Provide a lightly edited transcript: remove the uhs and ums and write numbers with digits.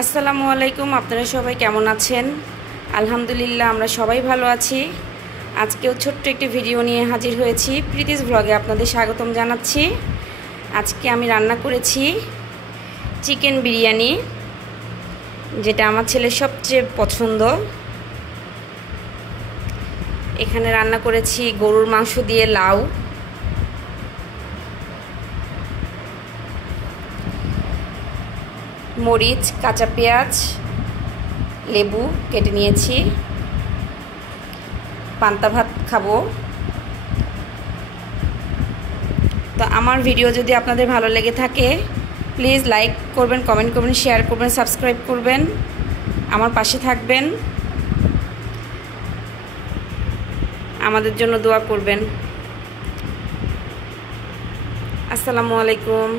আসসালামু আলাইকুম। আপনারা সবাই কেমন আছেন? আলহামদুলিল্লাহ আমরা সবাই ভালো আছি। আজকেও ছোট্ট একটি ভিডিও নিয়ে হাজির হয়েছি। প্রীতিস ব্লগে আপনাদের স্বাগতম জানাচ্ছি। আজকে আমি রান্না করেছি চিকেন বিরিয়ানি, যেটা আমার ছেলের সবচেয়ে পছন্দ। এখানে রান্না করেছি গরুর মাংস দিয়ে লাউ, মরিচ, কাঁচা পেঁয়াজ, লেবু কেটে নিয়েছি। পান্তা ভাত খাবো। তো আমার ভিডিও যদি আপনাদের ভালো লেগে থাকে প্লিজ লাইক করবেন, কমেন্ট করবেন, শেয়ার করবেন, সাবস্ক্রাইব করবেন, আমার পাশে থাকবেন, আমাদের জন্য দোয়া করবেন। আসসালামু আলাইকুম।